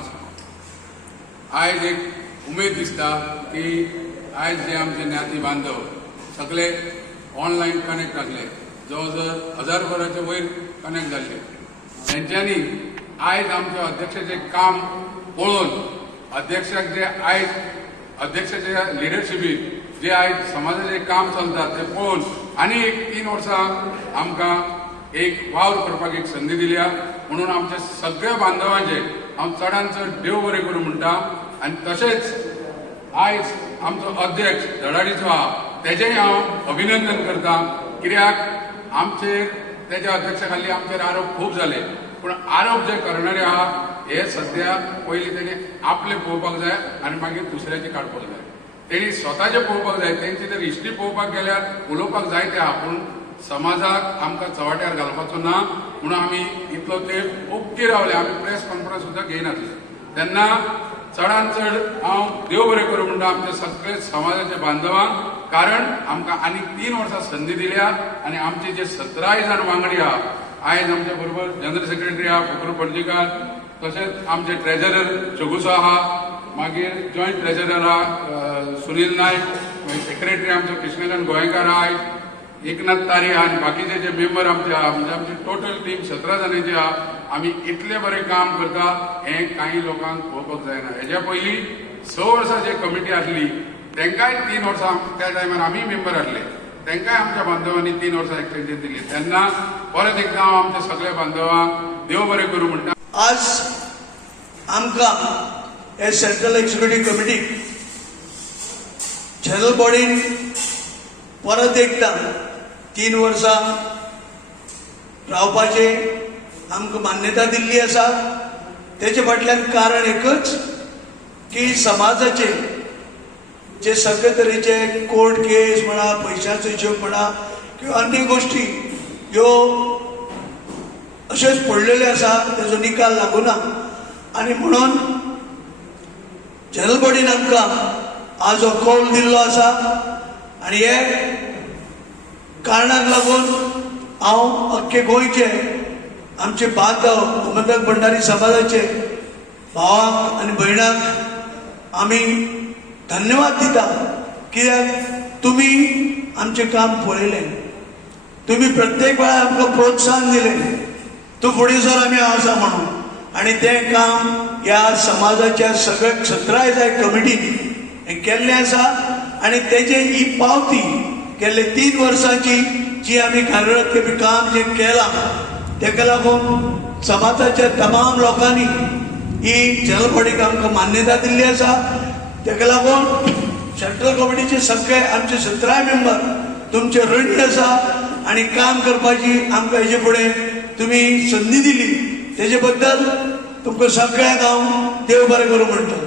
समाज आयज एक उमेद दिसता की आयज जे आमचे ज्ञाती बांधव सगळे ऑनलायन कनेक्ट आसले, जवळ जवळ 1000 वरांचे वयर कनेक्ट जाल्ले. तेंच्यांनी आयज आमच्या अध्यक्षाचे काम पळोवन अध्यक्षाक जे आयज अध्यक्षाच्या लिडरशिपीत जे आयज समाजाचे काम चलता ते पळोवन आनी एक 3 वर्सां आमकां एक वावर करपाक एक संदी दिल्या. म्हणून आमच्या सगळ्या बांधवांचे हांव चडांत चड देव बरें करूं म्हणटा. आनी तशेंच आयज आमचो अध्यक्ष धडाडीचो आहा तेजेय हांव अभिनंदन करता, कित्याक आमचेर तेज्या अध्यक्षा खाली आमचेर आरोप खूब जाले. पूण आरोप जे करणारे आहा हे सध्या पयलीं तेणी आपले पळोवपाक जाय आनी मागीर दुसऱ्याचे काडपाक जाय. तेणी स्वताचे पळोवपाक जाय. तेंची जर हिस्ट्री पळोवपाक गेल्यार उलोवपाक जायते आहा, पूण समाजाक आमकां चवाट्यार घालपाचो ना म्हणून आमी इतलो तेंप ओग्गी रावले. आमी प्रेस कॉन्फरन्स सुद्दां घेयनासले. तेन्ना चडांत चड हांव देव बरें करूं म्हणटा आमच्या सगळे समाजाच्या बांधवांक, कारण आमकां आनी 3 वर्सां संदी दिल्या. आनी आमचे जे 17 जाण वांगडी आहा, आयज आमच्या बरोबर जनरल सेक्रेटरी आहा फुकरू पणजीकार, तशेंच आमचे ट्रेजरर चगुसो आहा, मागीर जॉयंट ट्रेजरर आहा सुनील नायक, मागीर सेक्रेटरी आमचो कृष्णकांत गोयकार आहा, एकनाथ तारी आहा, आनी बाकीचे जे मेंबर आमचे आहा, म्हणजे आमची टोटल टीम 17 जाणांची आहा. आमी इतले बरें काम करता हें काही लोकांक पळोवपाक जायना. हेज्या पयलीं 6 वर्सां जे कमिटी आसली तेंकाय 3 वर्सां त्या टायमार आमी मेंबर आसले, तेंकाय आमच्या बांधवांनी 3 वर्सां एक्सटेंशन दिली. तेन्ना परत एकदां हांव आमच्या सगळ्या बांधवांक देव बरें करूं म्हणटा. आज आमकां हे सेंट्रल एक्झिक्युटिव्ह कमिटी जनरल बॉडीन परत एकदां 3 वर्सां रावपाचे आमकां मान्यता दिल्ली आसा. तेचे फाटल्यान कारण एकच की समाजाचे जे सगळे तरेचे कोर्ट केस म्हणा, पयशांचो हिशोब म्हणा किंवा अन्य गोष्टी ह्यो अशेच पडलेले आसा, तेजो निकाल लागूना. आनी म्हणून जनरल बॉडीन आमकां आज हो कौल दिल्लो आसा. आनी हे कारणाक लागून हांव अख्खे गोंयचे आमचे बांधव गोमंतक भंडारी समाजाचे भावांक आनी भयणांक आमी धन्यवाद दिता, कित्याक तुमी आमचें काम पळयलें. तुमी प्रत्येक वेळार आमकां प्रोत्साहन दिलें, तूं फुडें सर आमी आसा म्हणून. आनी तें काम ह्या समाजाच्या सगळ्या 17 जाय कमिटीन हें केल्लें आसा. आनी तेजे ही पावती गेल्ले 3 वर्सांची जी आमी कार्यरत काम जे केलां तेका लागून समाजाच्या तमाम लोकांनी ही जनरल बॉडीक आमकां मान्यता दिल्ली आसा. तेका लागून सेंट्रल कमिटीचे सगळे आमचे 17 मेंबर तुमचे ऋणी आसा आनी काम करपाची आमकां हेजे फुडें तुमी संदी दिली, तेजे बद्दल तुमकां सगळ्यांक हांव देव बरें करूं म्हणटा.